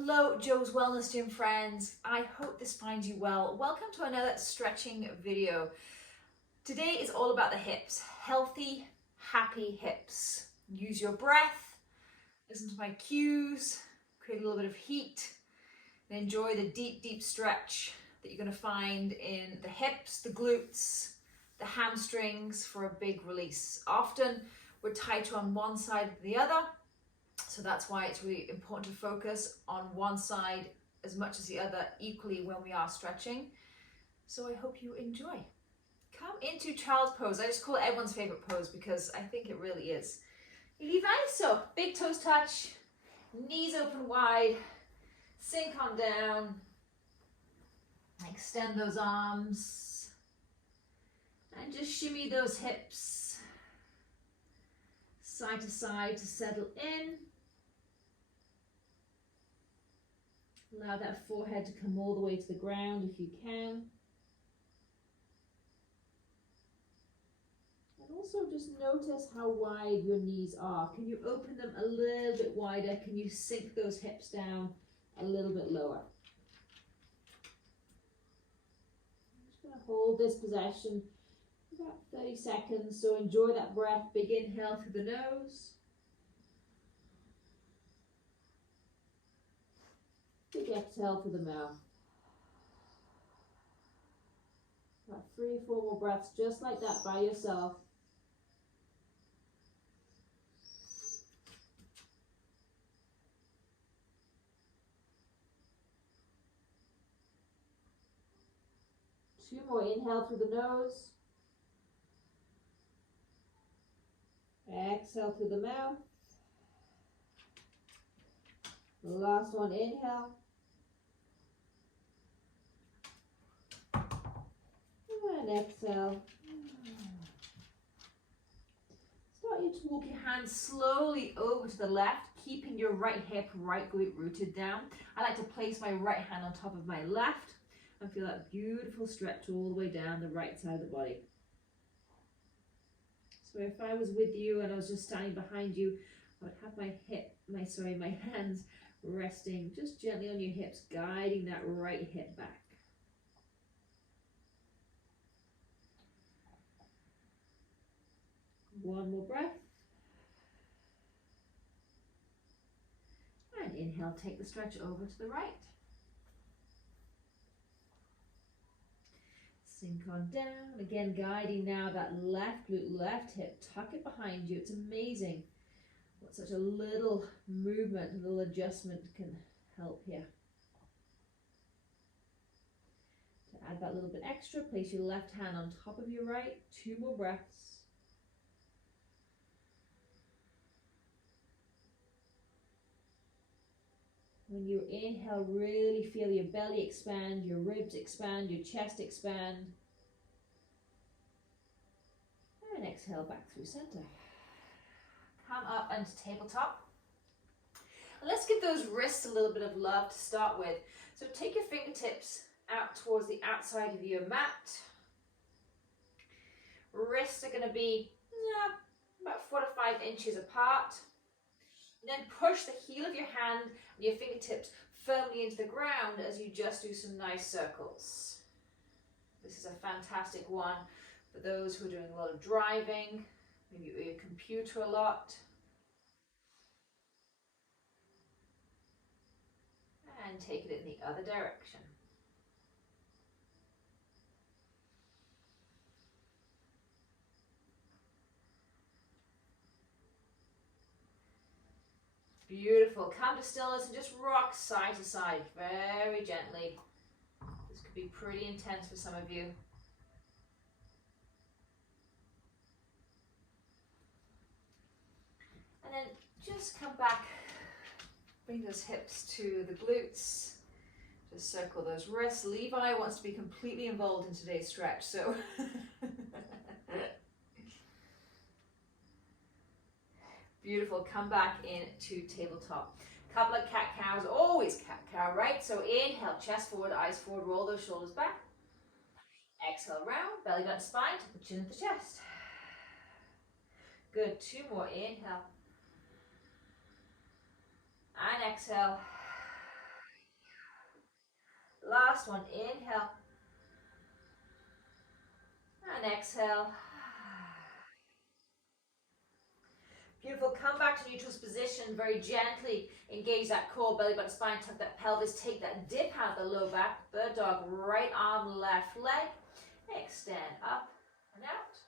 Hello, Joe's Wellness Gym friends. I hope this finds you well. Welcome to another stretching video. Today is all about the hips. Healthy, happy hips. Use your breath, listen to my cues, create a little bit of heat, and enjoy the deep, deep stretch that you're going to find in the hips, the glutes, the hamstrings for a big release. Often we're tighter on one side than the other. So that's why it's really important to focus on one side as much as the other equally when we are stretching. So I hope you enjoy. Come into child's pose. I just call it everyone's favorite pose because I think it really is. You leave nice, so big toes touch, knees open wide, sink on down, extend those arms, and just shimmy those hips side to side to settle in. Allow that forehead to come all the way to the ground if you can. And also just notice how wide your knees are. Can you open them a little bit wider? Can you sink those hips down a little bit lower? I'm just going to hold this position for about 30 seconds. So enjoy that breath. Big inhale through the nose. Big exhale through the mouth. About 3 or 4 more breaths just like that by yourself. Two more. Inhale through the nose. Exhale through the mouth. Last one, inhale. And exhale. Start you to walk your hands slowly over to the left, keeping your right hip, right glute rooted down. I like to place my right hand on top of my left and feel that beautiful stretch all the way down the right side of the body. So if I was with you and I was just standing behind you, I would have my hands resting just gently on your hips, guiding that right hip back. One more breath. And inhale, take the stretch over to the right. Sink on down. Again, guiding now that left glute, left hip. Tuck it behind you. It's amazing what such a little movement, a little adjustment can help here. To add that little bit extra, place your left hand on top of your right. 2 more breaths. When you inhale, really feel your belly expand, your ribs expand, your chest expand. And exhale back through center. Come up onto tabletop. And let's give those wrists a little bit of love to start with. So take your fingertips out towards the outside of your mat. Wrists are going to be about 4 to 5 inches apart. And then push the heel of your hand and your fingertips firmly into the ground as you just do some nice circles. This is a fantastic one for those who are doing a lot of driving. Maybe you're at your computer a lot. And take it in the other direction. Beautiful. Come to stillness and just rock side to side very gently. This could be pretty intense for some of you. And then just come back, bring those hips to the glutes. Just circle those wrists. Levi wants to be completely involved in today's stretch, so beautiful. Come back into tabletop. Couple of cat cows, always cat cow, right? So inhale, chest forward, eyes forward, roll those shoulders back. Exhale, round, belly button spine, tuck the chin at the chest. Good, 2 more, inhale. And exhale. Last one, inhale. And exhale. Beautiful. Come back to neutral position. Very gently engage that core, belly button, spine, tuck that pelvis. Take that dip out of the low back. Bird dog, right arm, left leg. Extend up and out.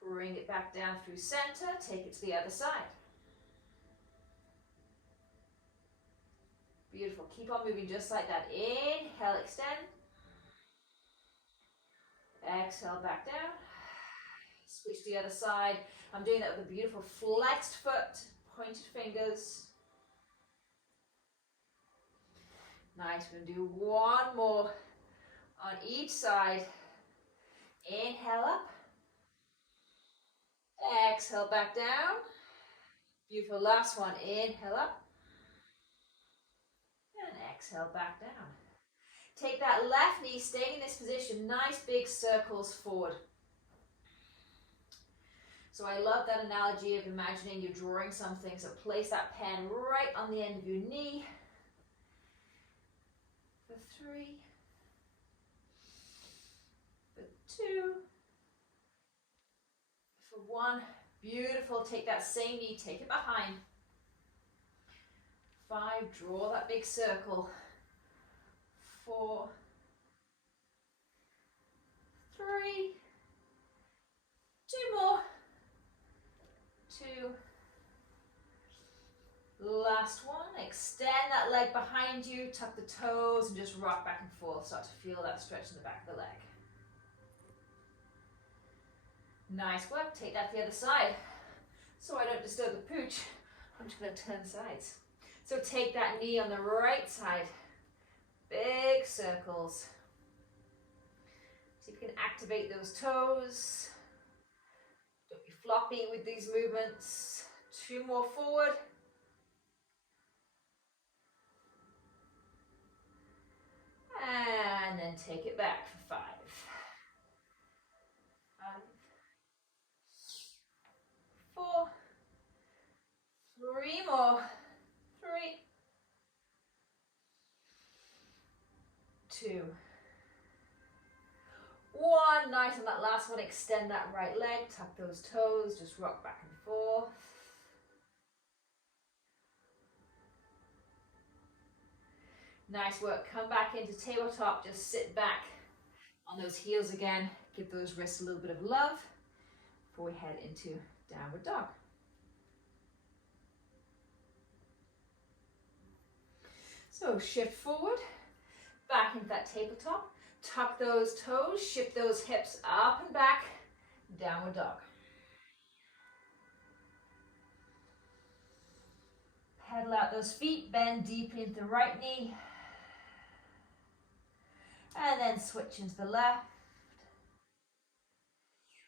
Bring it back down through center. Take it to the other side. Beautiful. Keep on moving just like that. Inhale, extend. Exhale, back down. Switch to the other side. I'm doing that with a beautiful flexed foot, pointed fingers. Nice. We're going to do one more on each side. Inhale up. Exhale, back down. Beautiful. Last one. Inhale up. And exhale, back down. Take that left knee, staying in this position. Nice big circles forward. So I love that analogy of imagining you're drawing something. So place that pen right on the end of your knee. For 3. For 2. For 1. Beautiful. Take that same knee, take it behind. 5. Draw that big circle. 4. 3. 2 more. 2. Last one. Extend that leg behind you, tuck the toes, and just rock back and forth. Start to feel that stretch in the back of the leg. Nice work. Take that to the other side. So I don't disturb the pooch, I'm just going to turn sides. So take that knee on the right side. Big circles. See if you can activate those toes. Don't be floppy with these movements. 2 more forward. And then take it back for 5. 5. 4. 3 more. 3. 2. 1. Nice. On that last one, extend that right leg, tuck those toes, just rock back and forth. Nice work. Come back into tabletop. Just sit back on those heels again. Give those wrists a little bit of love before we head into downward dog. So shift forward, back into that tabletop. Tuck those toes, shift those hips up and back, downward dog. Pedal out those feet, bend deeply into the right knee. And then switch into the left.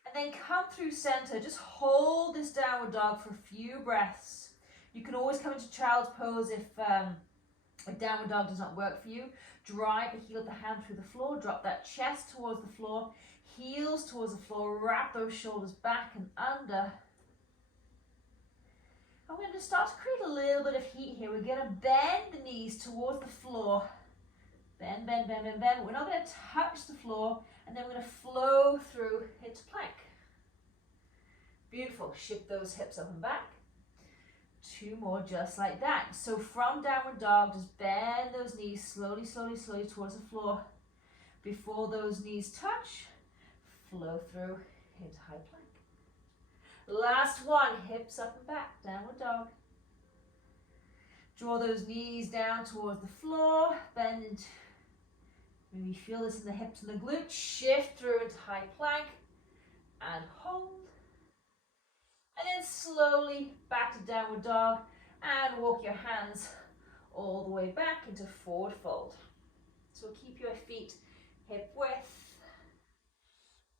And then come through center. Just hold this downward dog for a few breaths. You can always come into child's pose if a downward dog does not work for you. Drive the heel of the hand through the floor. Drop that chest towards the floor. Heels towards the floor. Wrap those shoulders back and under. I'm going to start to create a little bit of heat here. We're going to bend the knees towards the floor. Bend, bend, bend, bend, bend. We're not going to touch the floor, and then we're going to flow through into plank. Beautiful. Shift those hips up and back. 2 more just like that. So from downward dog, just bend those knees slowly, slowly, slowly towards the floor. Before those knees touch, flow through into high plank. Last one, hips up and back, downward dog. Draw those knees down towards the floor, bend into, maybe feel this in the hips and the glutes, shift through into high plank, and hold. And then slowly back to downward dog, and walk your hands all the way back into forward fold. So keep your feet hip width.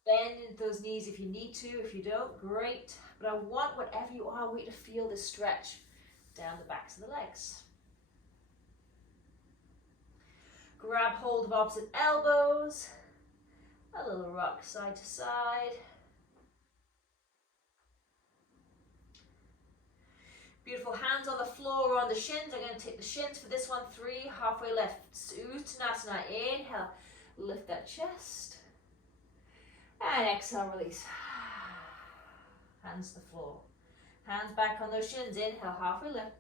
Bend into those knees if you need to. If you don't, great. But I want, whatever you are, I want you to feel this stretch down the backs of the legs. Grab hold of opposite elbows. A little rock side to side. Beautiful, hands on the floor or on the shins. I'm going to take the shins for this one. 3, halfway lift. Uttanasana, inhale, lift that chest. And exhale, release. Hands to the floor. Hands back on those shins, inhale, halfway lift.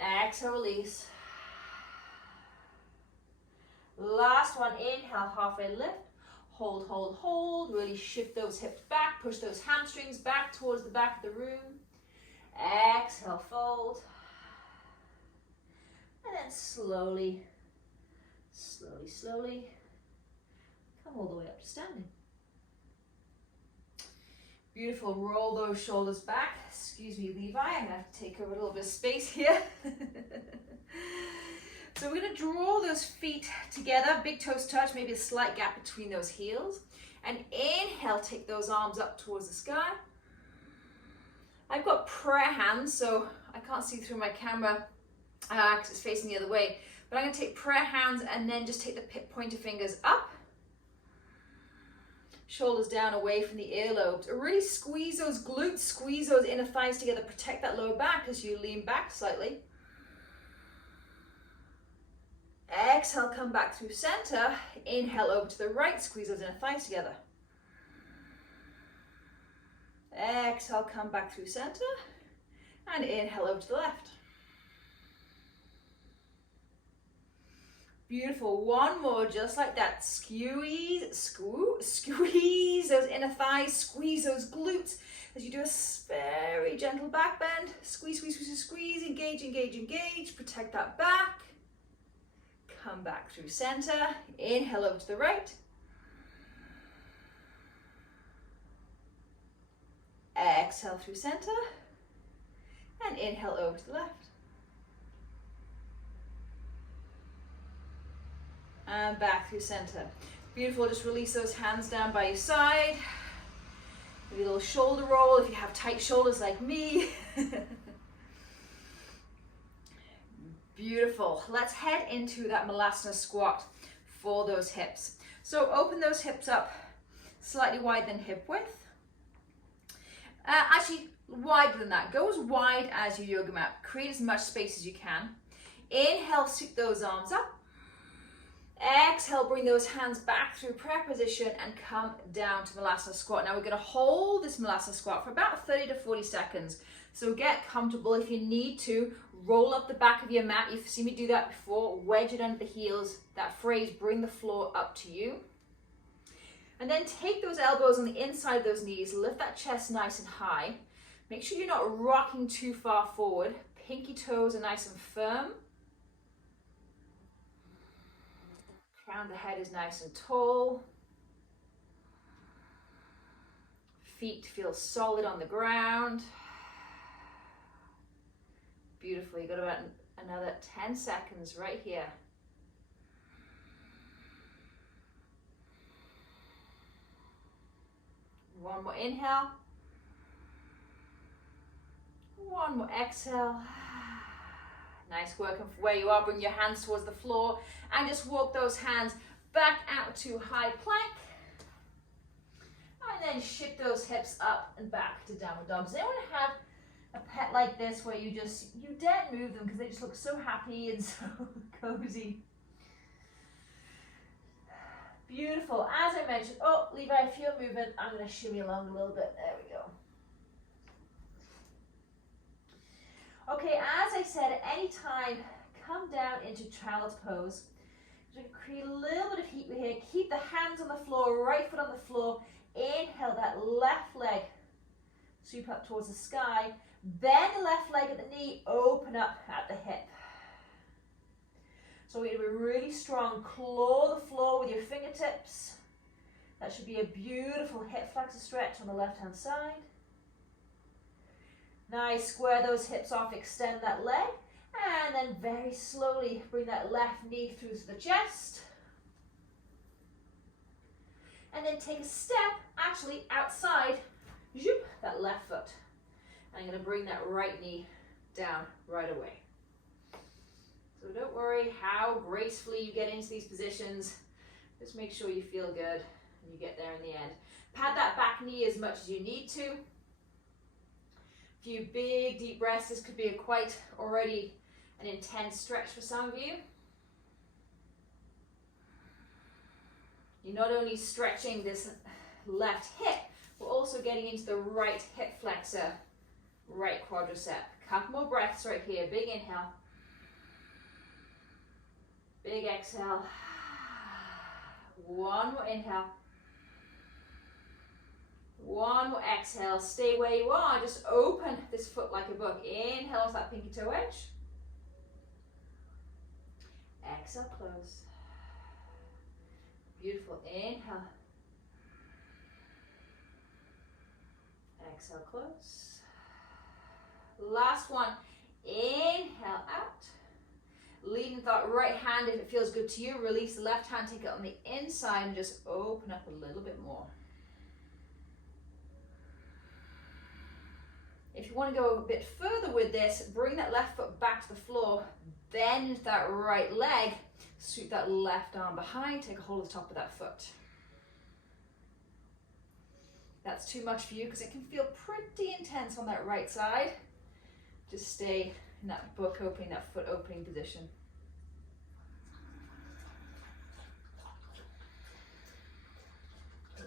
Exhale, release. Last one, inhale, halfway lift. Hold, hold, hold. Really shift those hips back. Push those hamstrings back towards the back of the room. Exhale, fold. And then slowly, slowly, slowly, come all the way up to standing. Beautiful. Roll those shoulders back. Excuse me, Levi. I'm going to have to take over a little bit of space here. So we're going to draw those feet together, big toes touch, maybe a slight gap between those heels. And inhale, take those arms up towards the sky. I've got prayer hands, so I can't see through my camera because it's facing the other way. But I'm going to take prayer hands and then just take the pointer fingers up. Shoulders down away from the earlobes. Really squeeze those glutes, squeeze those inner thighs together. Protect that lower back as you lean back slightly. Exhale, come back through center. Inhale over to the right, squeeze those inner thighs together. Exhale, come back through center. And inhale over to the left. Beautiful. One more, just like that. Squeeze those inner thighs, squeeze those glutes as you do a very gentle back bend. Squeeze, squeeze, squeeze, squeeze, engage, engage, engage. Protect that back. Come back through center. Inhale over to the right. Exhale through center. And inhale over to the left. And back through center. Beautiful. Just release those hands down by your side. Maybe a little shoulder roll if you have tight shoulders like me. Beautiful. Let's head into that Molasses Squat for those hips. So open those hips up slightly wider than hip width. Actually, wider than that. Go as wide as your yoga mat. Create as much space as you can. Inhale, sweep those arms up. Exhale, bring those hands back through prayer position and come down to Molasses Squat. Now we're going to hold this Molasses Squat for about 30 to 40 seconds. So get comfortable. If you need to, roll up the back of your mat. You've seen me do that before. Wedge it under the heels. That phrase, bring the floor up to you. And then take those elbows on the inside of those knees. Lift that chest nice and high. Make sure you're not rocking too far forward. Pinky toes are nice and firm. Crown of the head is nice and tall. Feet feel solid on the ground. Beautiful. You got about another 10 seconds right here. One more inhale. One more exhale. Nice work. And from where you are, bring your hands towards the floor and just walk those hands back out to high plank. And then shift those hips up and back to downward dog. Does anyone have a pet like this where you daren't move them because they just look so happy and so cozy? Beautiful. As I mentioned, oh, Levi, if you're moving, I'm going to shimmy along a little bit. There we go. Okay, as I said, at any time, come down into Child's Pose. Just create a little bit of heat here. Keep the hands on the floor, right foot on the floor. Inhale that left leg, sweep up towards the sky. Bend the left leg at the knee, open up at the hip. So we're going to be really strong. Claw the floor with your fingertips. That should be a beautiful hip flexor stretch on the left-hand side. Nice, square those hips off, extend that leg. And then very slowly bring that left knee through to the chest. And then take a step, actually outside, zoop, that left foot. And I'm going to bring that right knee down right away. So don't worry how gracefully you get into these positions. Just make sure you feel good and you get there in the end. Pad that back knee as much as you need to. Few big deep breaths. This could be quite already an intense stretch for some of you. You're not only stretching this left hip, we're also getting into the right hip flexor, right quadricep. Couple more breaths right here. Big inhale. Big exhale. One more inhale. One more exhale. Stay where you are. Just open this foot like a book. Inhale to that pinky toe edge. Exhale, close. Beautiful. Inhale. Exhale, close. Last one. Inhale out. Lean that right hand if it feels good to you. Release the left hand. Take it on the inside and just open up a little bit more. If you want to go a bit further with this, bring that left foot back to the floor, bend that right leg, sweep that left arm behind, take a hold of the top of that foot. That's too much for you because it can feel pretty intense on that right side. Just stay in that book opening, that foot opening position.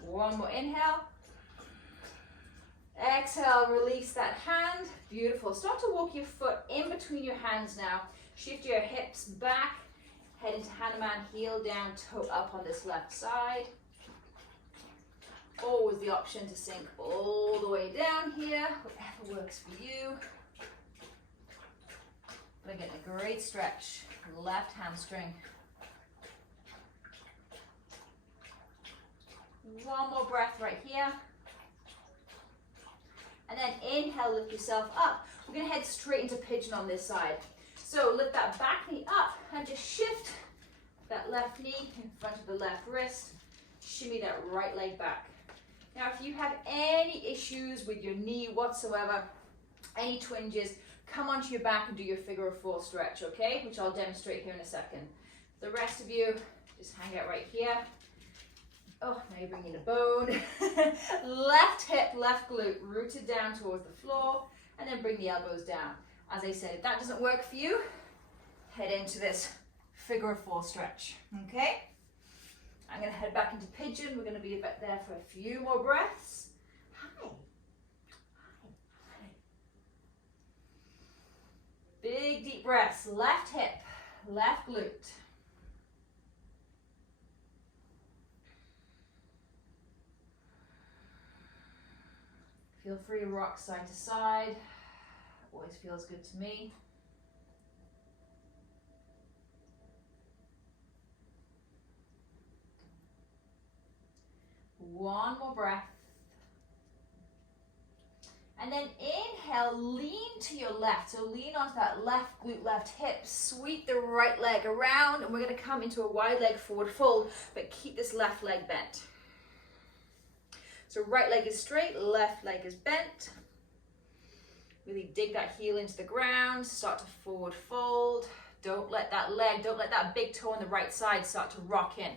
One more inhale. Exhale, release that hand. Beautiful. Start to walk your foot in between your hands now. Shift your hips back. Head into Hanuman, heel down, toe up on this left side. Always the option to sink all the way down here, whatever works for you. But again, a great stretch. Left hamstring. One more breath right here. And then inhale, lift yourself up. We're going to head straight into pigeon on this side. So lift that back knee up and just shift that left knee in front of the left wrist. Shimmy that right leg back. Now, if you have any issues with your knee whatsoever, any twinges, come onto your back and do your figure of four stretch, okay? Which I'll demonstrate here in a second. The rest of you, just hang out right here. Oh, now you're bringing a bone. Left hip, left glute, rooted down towards the floor, and then bring the elbows down. As I said, if that doesn't work for you, head into this figure of four stretch, okay? I'm gonna head back into pigeon. We're gonna be back there for a few more breaths. Hi. Big deep breaths, left hip, left glute. Feel free to rock side to side. Always feels good to me. One more breath. And then inhale, lean to your left. So lean onto that left glute, left hip. Sweep the right leg around, and we're going to come into a wide leg forward fold, but keep this left leg bent. So right leg is straight, left leg is bent. Really dig that heel into the ground, start to forward fold. Don't let that leg, don't let that big toe on the right side start to rock in.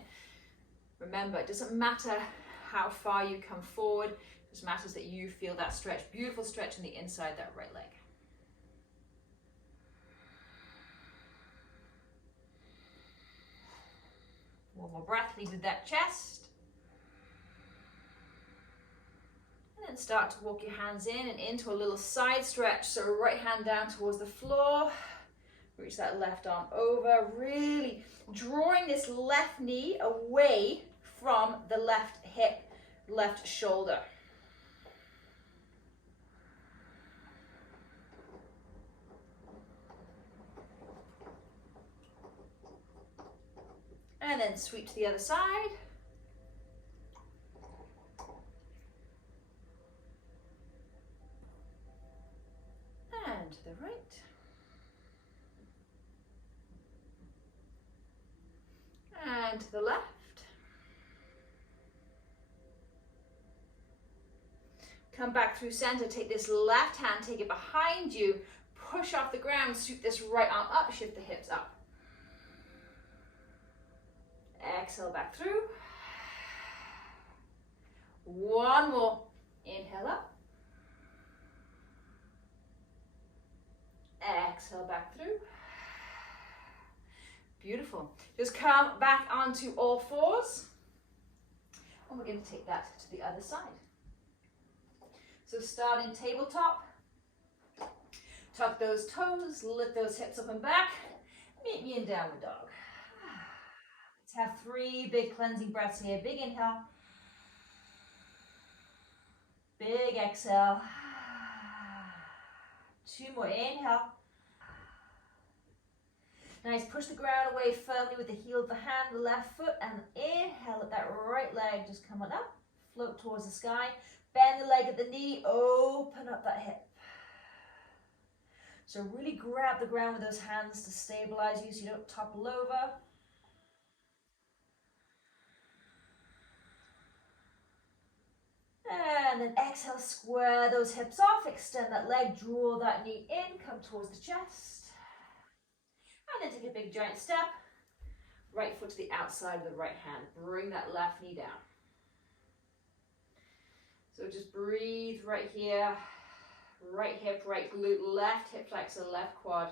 Remember, it doesn't matter how far you come forward, it just matters that you feel that stretch. Beautiful stretch on the inside, that right leg. One more breath, lead with that chest. And then start to walk your hands in and into a little side stretch. So right hand down towards the floor. Reach that left arm over. Really drawing this left knee away from the left hip, left shoulder. And then sweep to the other side. And to the right. And to the left. Come back through center, take this left hand, take it behind you, push off the ground, sweep this right arm up, shift the hips up. Exhale back through. One more. Inhale up. Exhale back through. Beautiful. Just come back onto all fours. And we're going to take that to the other side. So starting tabletop. Tuck those toes, lift those hips up and back. Meet me in downward dog. Let's have 3 big cleansing breaths here. Big inhale. Big exhale. 2 more. Inhale. Nice. Push the ground away firmly with the heel of the hand, the left foot, and inhale. Let that right leg just come on up. Float towards the sky. Bend the leg at the knee. Open up that hip. So really grab the ground with those hands to stabilize you so you don't topple over. And then exhale, square those hips off, extend that leg, draw that knee in, come towards the chest. And then take a big giant step, right foot to the outside of the right hand. Bring that left knee down. So just breathe right here. Right hip, right glute, left hip flexor, left quad.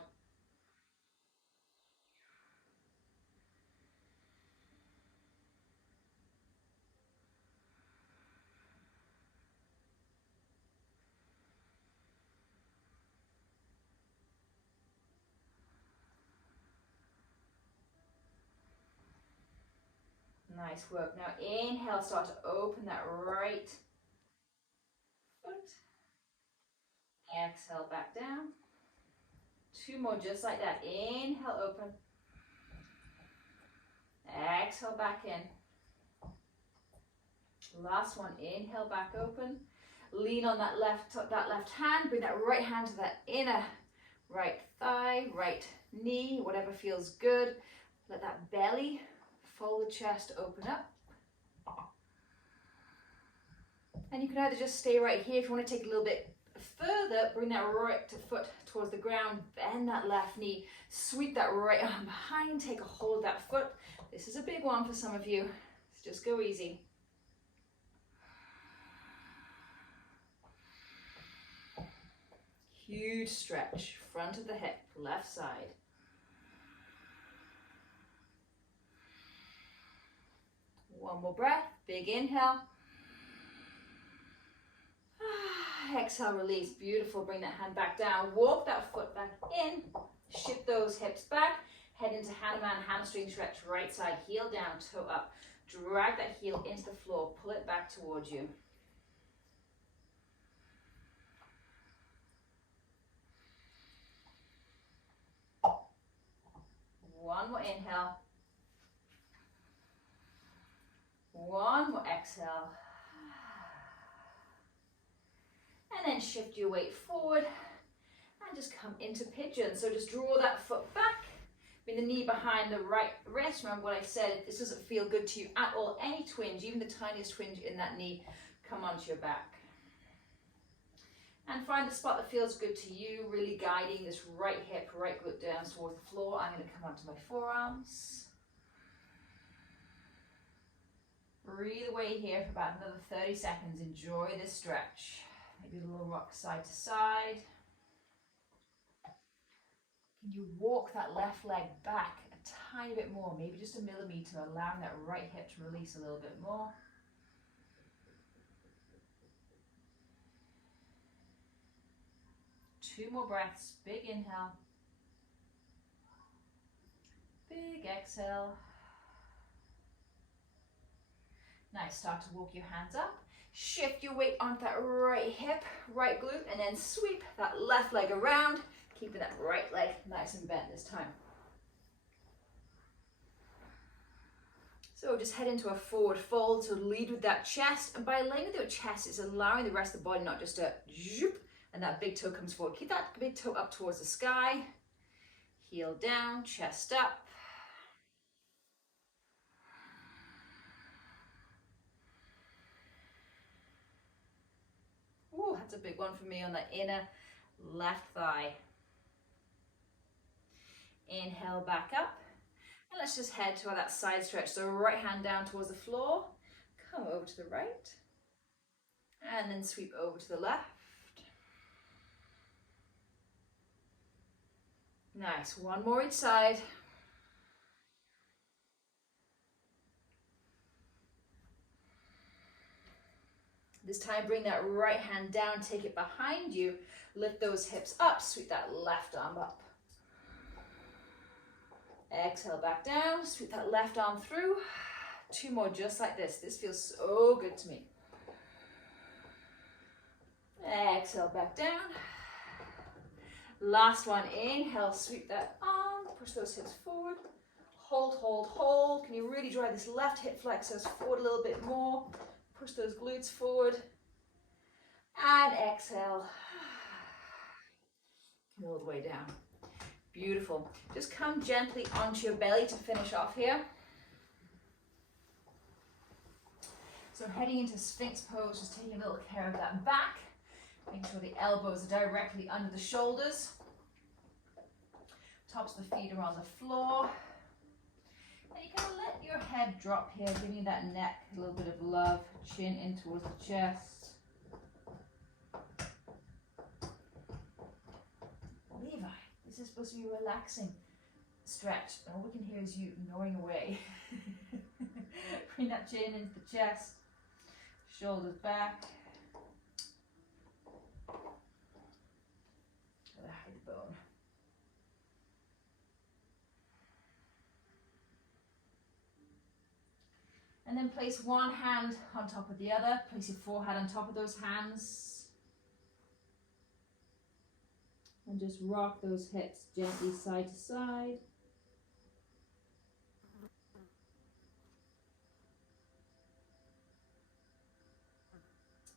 Nice work. Now inhale, start to open that right foot. Exhale, back down. 2 more just like that. Inhale, open. Exhale, back in. Last one. Inhale, back open. Lean on that left hand. Bring that right hand to that inner right thigh, right knee, whatever feels good. Let that belly, fold the chest, open up. And you can either just stay right here if you want to take a little bit further. Bring that right foot towards the ground, bend that left knee, sweep that right arm behind, take a hold of that foot. This is a big one for some of you, so just go easy. Huge stretch, front of the hip, left side. One more breath, big inhale. Exhale, release. Beautiful. Bring that hand back down. Walk that foot back in. Shift those hips back. Head into Hanuman, hamstring stretch. Right side, heel down, toe up. Drag that heel into the floor. Pull it back towards you. One more inhale. One more exhale. And then shift your weight forward and just come into pigeon. So just draw that foot back, bring the knee behind the right wrist. Remember what I said, if this doesn't feel good to you at all, any twinge, even the tiniest twinge in that knee, come onto your back. And find the spot that feels good to you, really guiding this right hip, right glute down towards the floor. I'm going to come onto my forearms. Breathe away here for about another 30 seconds. Enjoy this stretch. Maybe a little rock side to side. Can you walk that left leg back a tiny bit more, maybe just a millimeter, allowing that right hip to release a little bit more. Two more breaths. Big inhale. Big exhale. Nice. Start to walk your hands up. Shift your weight onto that right hip, right glute, and then sweep that left leg around, keeping that right leg nice and bent this time. So just head into a forward fold, so lead with that chest, and by laying with your chest, it's allowing the rest of the body not just to zoop, and that big toe comes forward. Keep that big toe up towards the sky, heel down, chest up. Ooh, that's a big one for me on the inner left thigh. Inhale back up. And let's just head to that side stretch. So right hand down towards the floor. Come over to the right. And then sweep over to the left. Nice, one more each side. This time, bring that right hand down, take it behind you, lift those hips up, sweep that left arm up. Exhale back down, sweep that left arm through. 2 more just like this. This feels so good to me. Exhale back down. Last one, inhale, sweep that arm, push those hips forward. Hold, hold, hold. Can you really drive this left hip flexors forward a little bit more? Push those glutes forward. And exhale. Come all the way down. Beautiful. Just come gently onto your belly to finish off here. So heading into Sphinx Pose, just taking a little care of that back. Make sure the elbows are directly under the shoulders. Tops of the feet are on the floor. And you can let your head drop here, giving that neck a little bit of love. Chin in towards the chest. Levi, this is supposed to be a relaxing stretch. And all we can hear is you gnawing away. Bring that chin into the chest. Shoulders back. Hide the bone. And then place one hand on top of the other. Place your forehead on top of those hands. And just rock those hips gently side to side.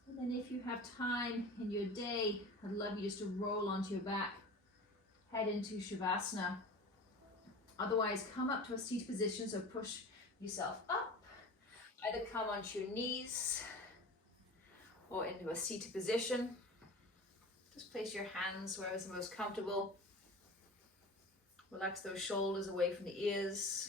And then if you have time in your day, I'd love you just to roll onto your back, head into Shavasana. Otherwise, come up to a seated position, so push yourself up. Either come onto your knees or into a seated position. Just place your hands wherever is the most comfortable. Relax those shoulders away from the ears.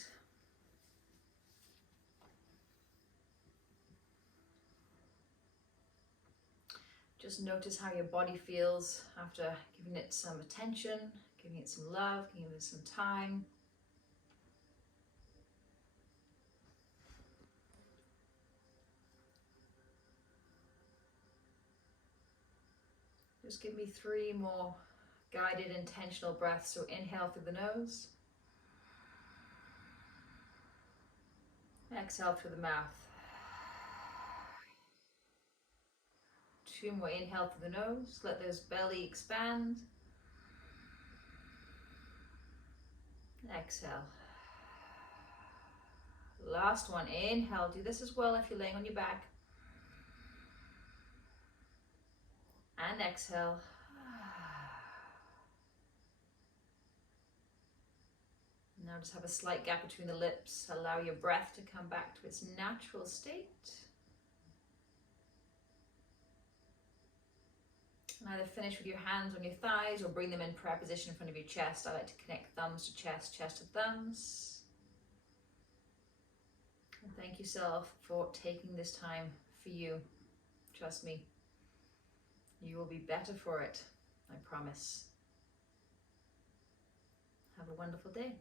Just notice how your body feels after giving it some attention, giving it some love, giving it some time. Just give me 3 more guided intentional breaths. So inhale through the nose. Exhale through the mouth. 2 more, inhale through the nose. Let those belly expand. Exhale. Last one, inhale. Do this as well if you're laying on your back. And exhale. Now just have a slight gap between the lips. Allow your breath to come back to its natural state. And either finish with your hands on your thighs or bring them in prayer position in front of your chest. I like to connect thumbs to chest, chest to thumbs. And thank yourself for taking this time for you. Trust me. You will be better for it, I promise. Have a wonderful day.